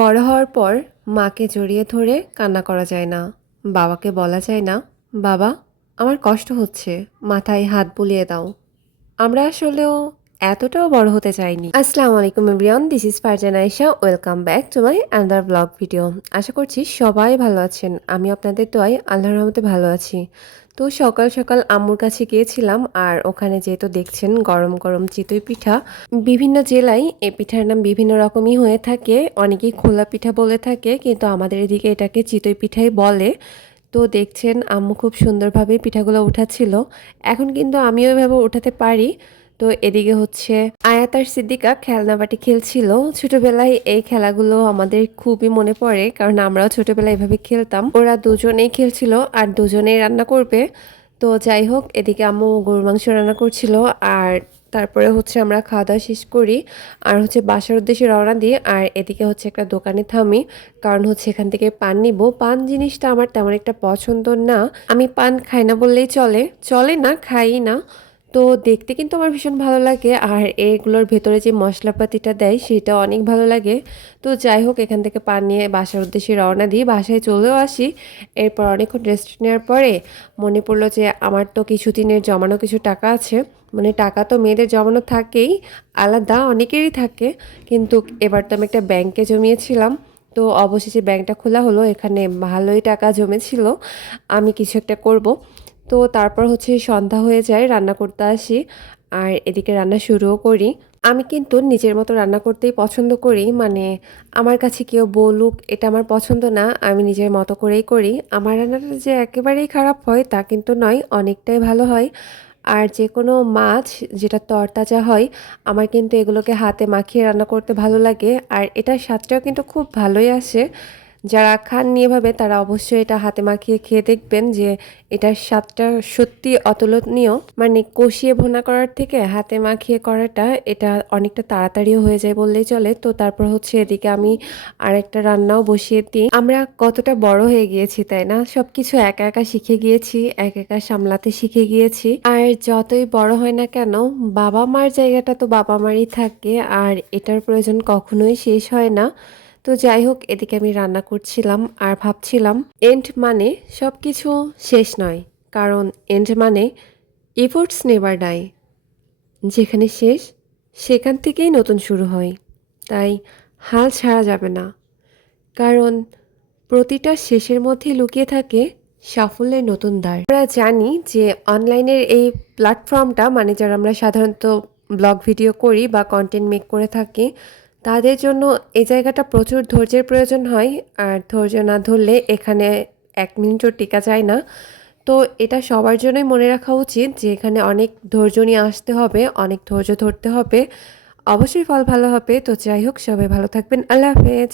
বড় হওয়ার পর মাকে জড়িয়ে ধরে কান্না করা যায় না। বাবাকে বলা যায় না, "বাবা, আমার কষ্ট হচ্ছে, মাথায় হাত বুলিয়ে দাও।" আমরা আসলেও এতটাও বড় হতে চাইনি। আসসালামু আলাইকুম everyone, this is Farzana Ayesha. Welcome back to my another blog video. আশা করছি সবাই ভালো আছেন। আমি আপনাদের দোয়ায় আল্লাহর রহমতে ভালো আছি। তো সকাল সকাল আম্মুর কাছে গিয়েছিলাম, আর ওখানে যেহেতু দেখছেন গরম গরম চিতই পিঠা, বিভিন্ন জেলায় এই পিঠার নাম বিভিন্ন রকমই হয়ে থাকে। অনেকেই খোলা পিঠা বলে থাকে, কিন্তু আমাদের এদিকে এটাকে চিতই পিঠাই বলে। তো দেখছেন আম্মু খুব সুন্দরভাবে পিঠাগুলো উঠাচ্ছিল। এখন কিন্তু আমিও এভাবে উঠাতে পারি। তো এদিকে হচ্ছে আয়াত আর সিদ্দিকা খেলনাবাটি খেলছিল। ছোটবেলায় এই খেলাগুলো আমাদের খুবই মনে পড়ে, কারণ আমরাও ছোটবেলায় এভাবে খেলতাম। ওরা দুজনেই খেলছিল আর দুজনেই রান্না করবে। তো যাই হোক, এদিকে আম্মু গরুর মাংস রান্না করছিল, আর তারপরে হচ্ছে আমরা খাওয়া দাওয়া শেষ করি আর হচ্ছে বাসার উদ্দেশ্যে রওনা দিই। আর এদিকে হচ্ছে একটা দোকানে থামি, কারণ হচ্ছে এখান থেকে পান নিব। পান জিনিসটা আমার তেমন একটা পছন্দ না, আমি পান খাই না বললেই চলে, চলে না, খাই না। তো দেখতে কিন্তু আমার ভীষণ ভালো লাগে, আর এগুলোর ভেতরে যে মশলাপাতিটা দেয় সেটা অনেক ভালো লাগে। তো যাই হোক, এখান থেকে পান নিয়ে বাসার উদ্দেশ্যে রওনা দিই, বাসায় চলেও আসি। এরপর অনেকক্ষণ রেস্ট নেওয়ার পরে মনে পড়লো যে আমার তো কিছুদিনের জমানো কিছু টাকা আছে। মানে টাকা তো মেয়েদের জমানো থাকেই, আলাদা অনেকেরই থাকে, কিন্তু এবার তো আমি একটা ব্যাংকে জমিয়েছিলাম। তো অবশেষে ব্যাংকটা খোলা হলো, এখানে ভালোই টাকা জমেছিল, আমি কিছু একটা করব। তো তারপর হচ্ছে সন্ধ্যা হয়ে যায়, রান্না করতে আসি আর এদিকে রান্না শুরুও করি। আমি কিন্তু নিজের মতো রান্না করতেই পছন্দ করি, মানে আমার কাছে কেউ বলুক এটা আমার পছন্দ না, আমি নিজের মতো করেই করি। আমার রান্নাটা যে একেবারেই খারাপ হয় তা কিন্তু নয়, অনেকটাই ভালো হয়। আর যে কোনো মাছ যেটা তরতাজা হয়, আমার কিন্তু এগুলোকে হাতে মাখিয়ে রান্না করতে ভালো লাগে, আর এটার স্বাদটাও কিন্তু খুব ভালোই আসে। যারা খাননি এভাবে তারা অবশ্যই এটা হাতে মাখিয়ে খেয়ে দেখবেন যে এটার স্বাদটা সত্যি অতুলনীয়। মানে কষিয়ে ভুনা করার থেকে হাতে মাখিয়ে করাটা এটা অনেকটা তাড়াতাড়িও হয়ে যায় বললেই চলে। তো তারপর হচ্ছে এদিকে আমি আরেকটা রান্নাও বসিয়ে দিই। আমরা কতটা বড় হয়ে গিয়েছি তাই না, সবকিছু একা একা শিখে গিয়েছি, একা একা সামলাতে শিখে গিয়েছি। আর যতই বড় হয় না কেন, বাবা মার জায়গাটা তো বাবা মারই থাকে, আর এটার প্রয়োজন কখনোই শেষ হয় না। তো যাই হোক, এদিকে আমি রান্না করছিলাম আর ভাবছিলাম এন্ড মানে সব কিছু শেষ নয়, কারণ এন্ড মানে এফোর্টস নেভার ডাই। যেখানে শেষ সেখান থেকেই নতুন শুরু হয়। তাই হাল ছাড়া যাবে না, কারণ প্রতিটা শেষের মধ্যেই লুকিয়ে থাকে সাফল্যের নতুন দ্বার। আমরা জানি যে অনলাইনের এই প্ল্যাটফর্মটা, মানে যারা আমরা সাধারণত ব্লগ ভিডিও করি বা কন্টেন্ট মেক করে থাকি, তাদের জন্য এই জায়গাটা প্রচুর ধৈর্যের প্রয়োজন হয়। আর ধৈর্য না ধরলে এখানে 1 মিনিটও টিকা যায় না। তো এটা সবার জন্যই মনে রাখা উচিত যে এখানে অনেক ধৈর্য নিয়ে আসতে হবে, অনেক ধৈর্য ধরতে হবে, অবশ্যই ফল ভালো হবে। তো যাই হোক, সবাই ভালো থাকবেন। আল্লাহ হাফেজ।